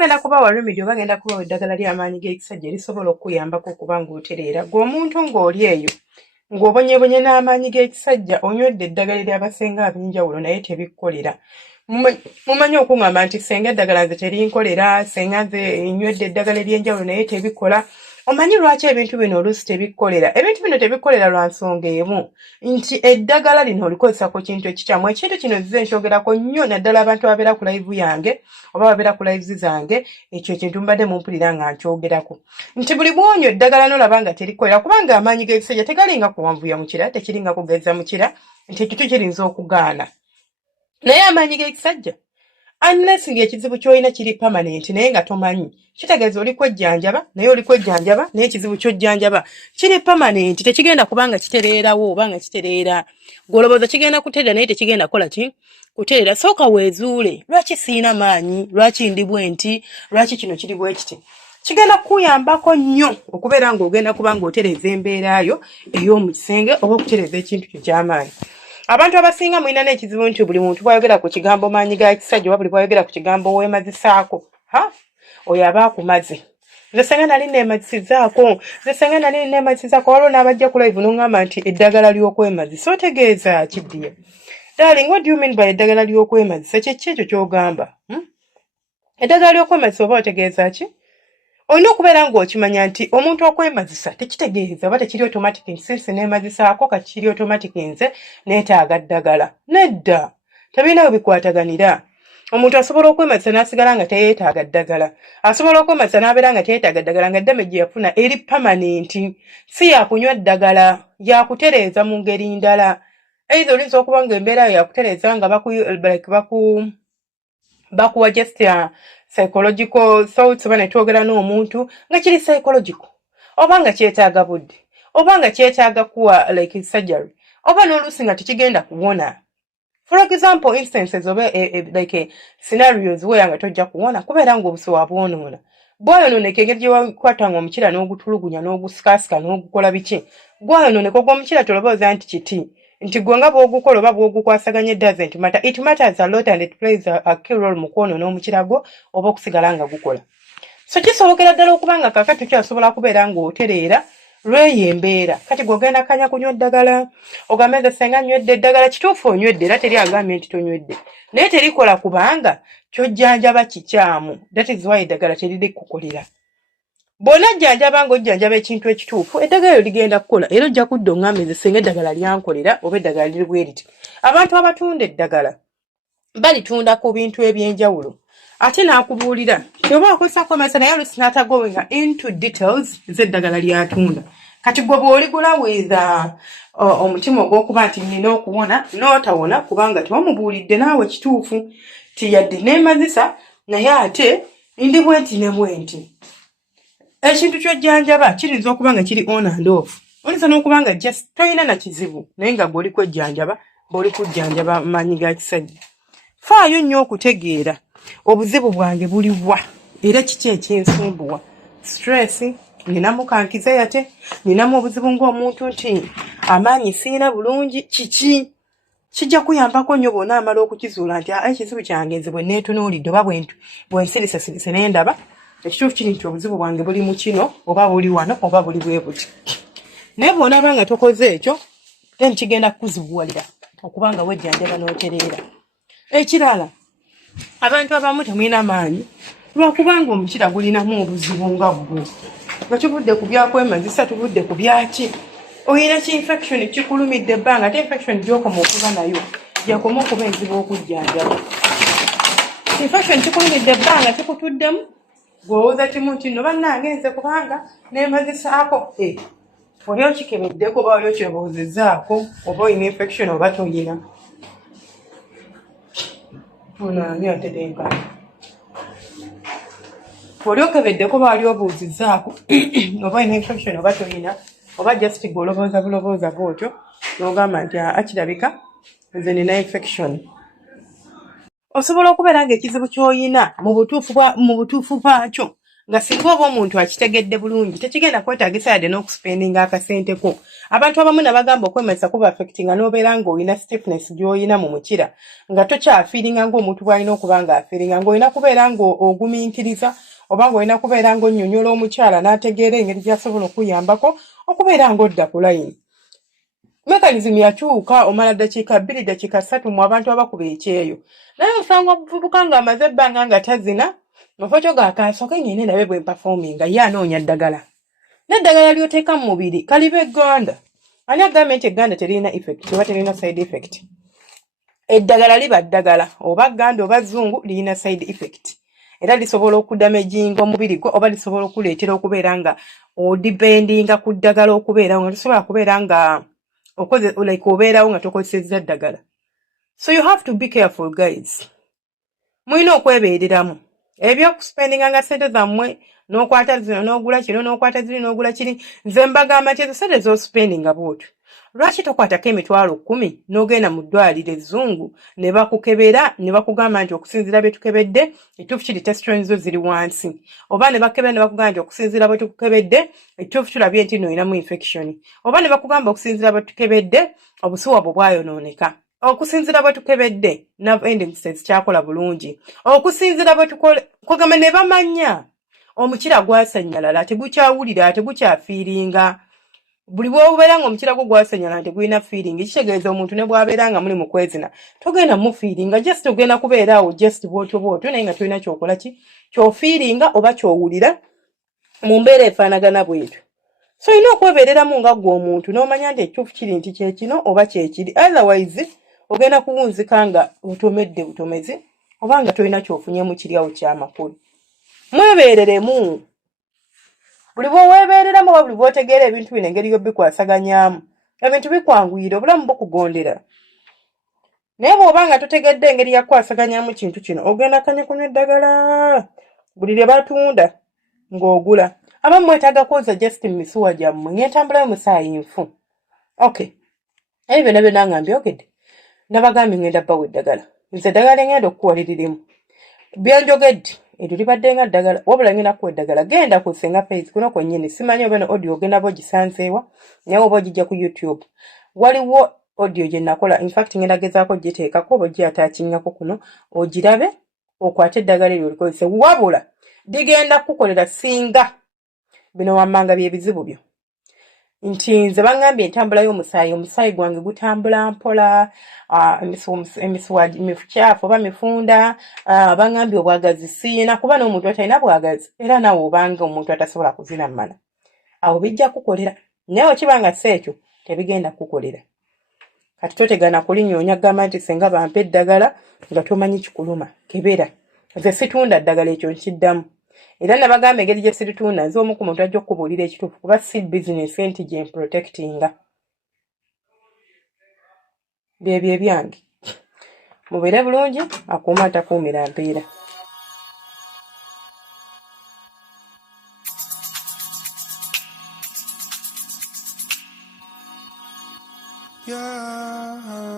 ngenda kubawa remedy oba ngenda kubawa eddagala ly'amaanyi g'ekisajja erisobola okuyambako okuba ng'otereera gw'omuntu ng'oli eyo ng'obonyebonye n'amaanyi g'ekisajja onywedde eddagala ly'abasenga ab'enjawulo naye tebikkolera. Mumanyi okuŋŋamba nti senga eddagala nze terinkolera, senga nze nywedde eddagala ery'enjawulo naye tebikola. Omanyi lwaki ebintu bino oluusi tebikkolera? Ebintu bino tebikkolera lwa nsonga emu nti eddagala lino olikozesa ku kintu ekikyamu. Ekintu kino nze nkyogerako nnyo naddala abantu ababeera ku live yange oba babeera ku lives zange, ekyo ekintu mbadde mumpulira nga nkyogerako. Nti buli bwonywa eddagala n'olaba nga terikolera kubanga amaanyi g'ekisajja tegalinga kuwanvuya mukira, tekiringa kugeza mukira, nti ekyo kirinza okugaana. Naye amaanyi g'ekisajja unless ng'ekizibu ky'olina kiri permanent naye nga tomanyi, kitegeeza oli kwejjanjaba naye oli kwejjanjaba naye ekizibu ky'ojjanjaba kiri permanent, tekigenda kubanga kitereerawo oba nga kitereera gw'olowooza kigenda kutereera naye tekigenda kukola ki kutereera. Sooka weezuule, lwaki siina maanyi, lwaki ndi bwe nti, lwaki kino kiri bwe kiti. Kigenda kukuyambako nnyo okubeera ng'ogenda kuba ng'otereeza embeerayo ey'omu kisenge oba okutereeza ekintu kyo ky'amaanyi. Abantu abasinga mulina n'ekizibu nti buli muntu bw'ayogera ku kigambo maanyi ga kisajja oba buli bw'ayogera ku kigambo weemazisaako, oyo aba akumaze. Nze senga nali neemazisizaako, waliwo n'abajja ku live n'oŋŋamba nti eddagala ly'okwemazisa otegeeza kiddiya. Darling, what do you mean by eddagala ly'okwemazisa? Kiki ekyo ky'ogamba? Eddagala ly'okwemazisa oba otegeeza ki? Olina okubeera ng'okimanya nti omuntu okwemazisa tekitegeeza oba tekiri automatic nsinsi neemazisaako kati kiri automatic nze neetaaga ddagala. Nedda, tebirina we bikwataganira. Omuntu asobola okwemazisa n'asigala nga teyeetaaga ddagala. Asobola okwemazisa n'abeera nga teyeetaaga ddagala nga ddame gye yafuna eri permanent, si yakunywa ddagala, yakutereeza mu ngeri ndala. Either olinza okuba ng'embeera yakutereeza nga bakuwa just psychological thoughts oba ne twogera n'omuntu nga kiri psychological oba nga kyetaaga budde oba nga kyetaaga kuwa like surgery oba n'oluusi nga tekigenda kuwona. For example instances oba like scenarios where nga tojja kuwona kubeera ng'obuso wabwonoona. Bwayonooneka engeri gye wakwatanga omukira n'ogutulugunya n'ogusikasika n'ogukola biki. Gwayonooneka ogw'omukira tolowooza nti kiti. Nti gwe nga bw'ogukola oba bw'ogukwasaganya doesn't matter. It matters a lot and it plays a key role mu kwonoona omukira gwo oba okusigala nga gukola. So kisobokera ddala okuba nga kaakati kyasobola kubeera ng'otereera lw'eyo embeera. Kati gw'ogenda kanya kunywa eddagala, ogambe nze senga nywedde eddagala, kituufu onywedde era teri agambye nti tonywedde. Naye terikola kubanga ky'ojjanjaba kikyamu. That is why eddagala teriri kukolera. Bw'onajjanjaba ng'ojjanjaba ekintu ekituufu, eddagala lyo ligenda kukola era ojja kudda oŋŋambe nze senga eddagala lyankolera oba eddagala liri bwe riti. Abantu abatunda eddagala balitunda ku bintu eby'enjawulo. Ate n'akubuulira nti oba akozesa kwemazisa naye oluusi n'atagoinga into details z'eddagala ly'atunda. Kati gwe bw'oligula weeza omutima ogw'okuba nti nina okuwona n'otawona kubanga tewamubuulidde naawe kituufu ti yadde neemazisa naye ate ndi bwenti ne bwenti. Ekintu ky'ojjanjaba kirinza okuba nga kiri on and off. Oyinza n'okuba nga just toyina na kizibu naye nga gw'oli kwejjanjaba bw'oli kujjanjaba maanyi ga kisajja. Faayo nnyo okutegeera obuzibu bwange buli wa era kiki ekinsumbuwa. Stress, ninamu kankiza yate, ninamu obuzibu ng'omuntu nti amaanyi siina bulungi, kiki kijja kuyambako nnyo bw'ona amala okukizuula nti ekizibu kyange nze bwe neetunuulidde oba bwe nsirisasirise naye ndaba ekituufu kiri nti obuzibu bwange buli mu kino oba buli wano oba buli bwe buti. Naye bw'onaaba nga tokoze ekyo then kigenda kukuzibuwalira okubanga wejjanjaba n'otereera. Ekirala, abantu abamu temulina maanyi lwakubanga omukira gulinamu obuzibu nga bwo. Nga tubudde ku byakwemazisa, tubudde ku byaki. Oyina ki infection kikulumidde ebbanga ate infection gy'okoma okuba nayo gyakoma okuba enzibu okujjanjaba. Infection kikulumidde ebbanga kikutuddemu gw'owooza kimu nti nno bannange nze kubanga neemazisaako. Oli okikebeddeko oba oli okirowoozezaako oba oyina infection oba toyina. Oli okebeddeko oba oli obuuzizaako oba oyina infection oba toyina oba just gw'olowooza bulowooza bw'otyo n'ogamba nti kirabika nze nina infection. Osobola okubeera ng'ekizibu ky'oyina mu butuufu bwakyo nga singa oba omuntu akitegedde bulungi tekigenda kwetaagisa yadde n'okuspendinga akasenteko. Abantu abamu nabagamba okwemesa kuba affectinga n'obeera ng'olina stiffness gy'olina mu mukira nga tokyafiiringa ng'omuntu bw'alina okuba ng'afiiringa ng'olina kubeera ng'ogumiikiriza oba ng'olina kubeera ng'onnyonnyola omukyala n'ategeera engeri gy'asobola okuyambako okubeera ng'odda ku layini. Mekanizmu yakyuka omala ddakiika 2 dakiika 3 mu abantu abakuba ekyeyo. Naye osanga omuvubuka ng'amaze ebbanga nga tazina mafokyo gaakasooke ngende nabe bwe mpafominga ye anoonya ddagala. N'eddagala ly'oteeka mu mubiri kaliba egganda. Ani agambye nti egganda teririna effect oba teririna side effect? Eddagala liba ddagala oba gganda oba zzungu lirina side effect. Era lisobola okudamejinga omubiri gwo oba lisobola okuleetera okubeera nga odipendinga ku ddagala okubeerawo nga tosobola kubeera nga obeerawo nga tokozesezza ddagala. So you have to be careful guys. Mulina okwebeereramu. Ebyokuspendinga nga ssente zammwe n'okwata zino n'ogula kino n'okwata ziri n'ogula kiri nze mbagamba nti ezo ssente z'ospendinga bw'otyo. Lwaki tokwatako emitwalo 10 n'ogenda mu ddwaliro ezzungu ne bakukebera ne bakugamba nti okusinziira bye tukebedde ekituufu kiri testosterone zo ziri wansi oba ne bakebera ne bakugamba nti okusinziira bwe tukebedde ekituufu tulabye nti n'olinamu infection oba ne bakugamba okusinziira bwe tukebedde obusuwa bwo bwayonooneka okusinziira bwe tukebedde nerve endings tekyakola bulungi okusinziira bwe kugamba ne bamanya omukira gwasanyalala tegukyawulira tegukyafiiringa. Buli bw'obeera ng'omukira gwo gwasanyala nti gulina feeling kitegeeza omuntu ne bw'abeera nga muli mu kwezina togenda mu feelinga just ogenda kubeeraawo just bw'otyo naye nga tolina kyokola ky'ofiiringa oba ky'owulira mu mbeera efaanagana bw'etyo. So olina okwebeereramu nga ggwe omuntu n'omanya nti ekituufu kiri nti kye kino oba kye kiri otherwise ogenda kuwunzika nga otomedde butomezi oba nga tolina ky'ofunyemu kiryawo ky'amakulu. Mwebeereremu. Buli bw'oweebeereramu oba buli bw'otegeera ebintu bino engeri y'obikwasaganyaamu ebintu bikwanguyira obulamu bukugondera. Naye bw'oba nga totegedde engeri yakwasaganyaamu kintu kino ogenda kanya kunywa eddagala buli lye batunda ng'ogula. Abamu mwetaaga kwoza just misuwa gyammwe ng'entambula y'omusaayi nfu. Okay. Ebyo byonna byonna nga mbyogedde nabagambye ngenda bbawa eddagala. Nze eddagala ngenda okukuwaliririmu. Byanjogedde eryo libadde nga ddagala wabula ngenda kuwa eddagala genda ku Senga page kuno kwennyini simanyi oba no audio ogenda bogisanzeewa naye oba ogijja ku YouTube. Waliwo audio gye nakola in fact ngenda gezaako giteekako oba ogyatachingako kuno ogirabe okwate eddagala eryo olikozese wabula digenda kukukolera singa bino wammanga by'ebizibu byo. Nti nze bangambye entambula y'omusaayi omusaayi gwange gutambula mpola emisuwa mifukyafu oba mifunda bangambye obwagazi siina kuba n'omuntu atalina bwagazi era nawe obanga omuntu atasobola kuzina mmana awo bijja kukolera naye okibanga si ekyo tebigenda kukolera. Kati totegana kulinyoonya gamba nti senga bampe eddagala nga tomanyi kikuluma kebera. Nze situunda ddagala ekyo nkiddamu. Era nabagamba engeri gye siritunda nze omu ku muntu ajja okubuulira ekituufu kuba si business enti gye protectinga. Byebyo ebyange. Mubeere bulungi akuuma atakuumira mpiira. Yeah.